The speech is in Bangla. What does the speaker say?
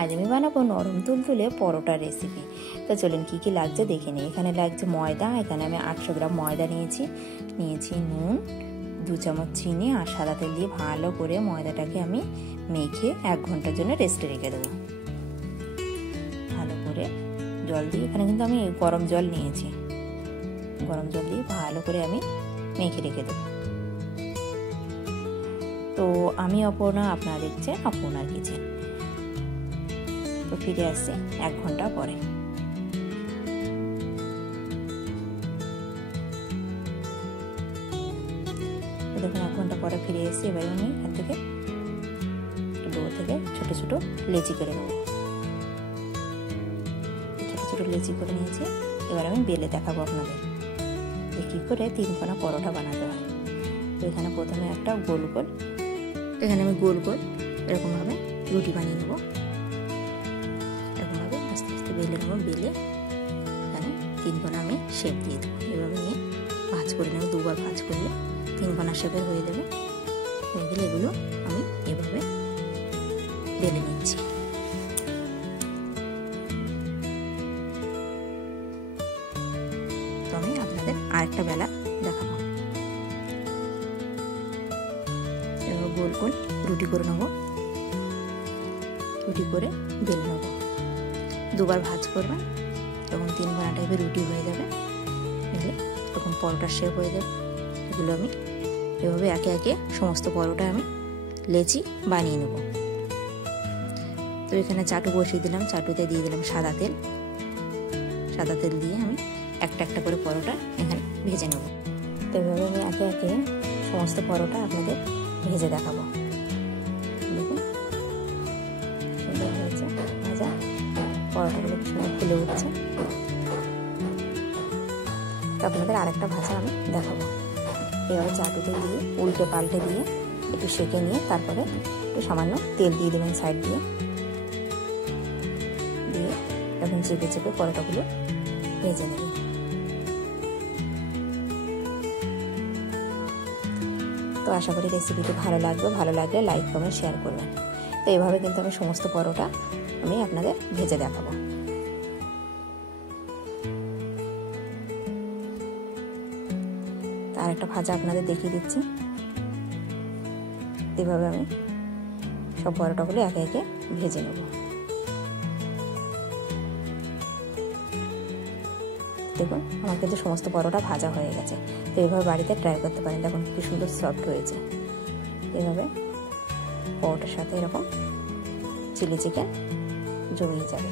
আজ আমি বানাবো নরম তুলতুলে পরোটার রেসিপি। তো চলুন কী কী লাগছে দেখে নিই। এখানে লাগছে ময়দা, এখানে আমি 800 গ্রাম ময়দা নিয়েছি নুন, 2 চামচ চিনি আর সাদা তেল দিয়ে ভালো করে ময়দাটাকে আমি মেখে 1 ঘন্টার জন্য রেস্টে রেখে দেবো। ভালো করে জল দিয়ে, এখানে কিন্তু আমি গরম জল নিয়েছি, গরম জল দিয়ে ভালো করে আমি মেখে রেখে দেবো। তো আমি অপর্ণা, আপনারা দেখছেন অপর্ণার কিচেন। তো ফিরে আসছি 1 ঘন্টা পরে। দেখুন 1 ঘন্টা পরে ফিরে এসেছি। এবার আমি এখান থেকে ডো থেকে ছোট ছোট লেচি করে নেব। ছোট ছোট লেচি করে নিয়েছি। এবার আমি বেলে দেখাবো আপনাদের যে কী করে 3 কোনা পরোটা বানাতে হয়। তো এখানে প্রথমে একটা গোল গোল, এখানে আমি গোল গোল এরকমভাবে রুটি বানিয়ে নেব। এরকমভাবে আস্তে আস্তে বেলে নেবো। বেলে এখানে 3 কোনা আমি শেপ দিয়ে দেবো। এভাবে নিয়ে ভাঁজ করে নেব। 2 বার ভাঁজ করলে 3 কোনা শেপের হয়ে যাবে। হয়ে গেলে এগুলো আমি এভাবে বেলে নিচ্ছি। তো আমি আপনাদের আরেকটা বেলা দেখাবো। এবার গোল গোল রুটি করে নেবো। রুটি করে বেলে নেবো। 2 বার ভাঁজ করবেন, তখন 3 কোনা টাইপের রুটি হয়ে যাবে। তখন পরোটার শেপ হয়ে যাবে। এগুলো আমি এভাবে একে একে সমস্ত পরোটা আমি লেচি বানিয়ে নেব। তো এখানে চাটু বসিয়ে দিলাম। চাটুতে দিয়ে দিলাম সাদা তেল। সাদা তেল দিয়ে আমি একটা একটা করে পরোটা এখানে ভেজে নেব। তো এভাবে আমি একে একে সমস্ত পরোটা আপনাদের ভেজে দেখাবো। দেখুন সুন্দর হয়েছে ভাজা। পরোটাগুলো সুন্দর ফুলে উঠছে। তো আপনাদের আরেকটা ভাজা আমি দেখাবো। এবার চাটুতে দিয়ে উল্টে পাল্টে দিয়ে একটু সেঁকে নিয়ে তারপরে একটু সামান্য তেল দিয়ে দেবেন সাইড দিয়ে। দিয়ে এখন চেপে চেপে পরোটাগুলো ভেজে নেবেন। তো আশা করি রেসিপিটি ভালো লাগবে। ভালো লাগলে লাইক কমেন্ট শেয়ার করবেন। তো এভাবে কিন্তু আমি সমস্ত পরোটা আমি আপনাদের ভেজে দেখাবো। আর একটা ভাজা আপনাদের দেখিয়ে দিচ্ছি। এভাবে আমি সব পরোটাগুলো একে একে ভেজে নেব। দেখুন আমার কিন্তু সমস্ত পরোটা ভাজা হয়ে গেছে। তো এভাবে বাড়িতে ট্রাই করতে পারেন। দেখুন কি সুন্দর সফট হয়েছে। এভাবে পরোটার সাথে এরকম চিলি চিকেন জমিয়ে যাবে।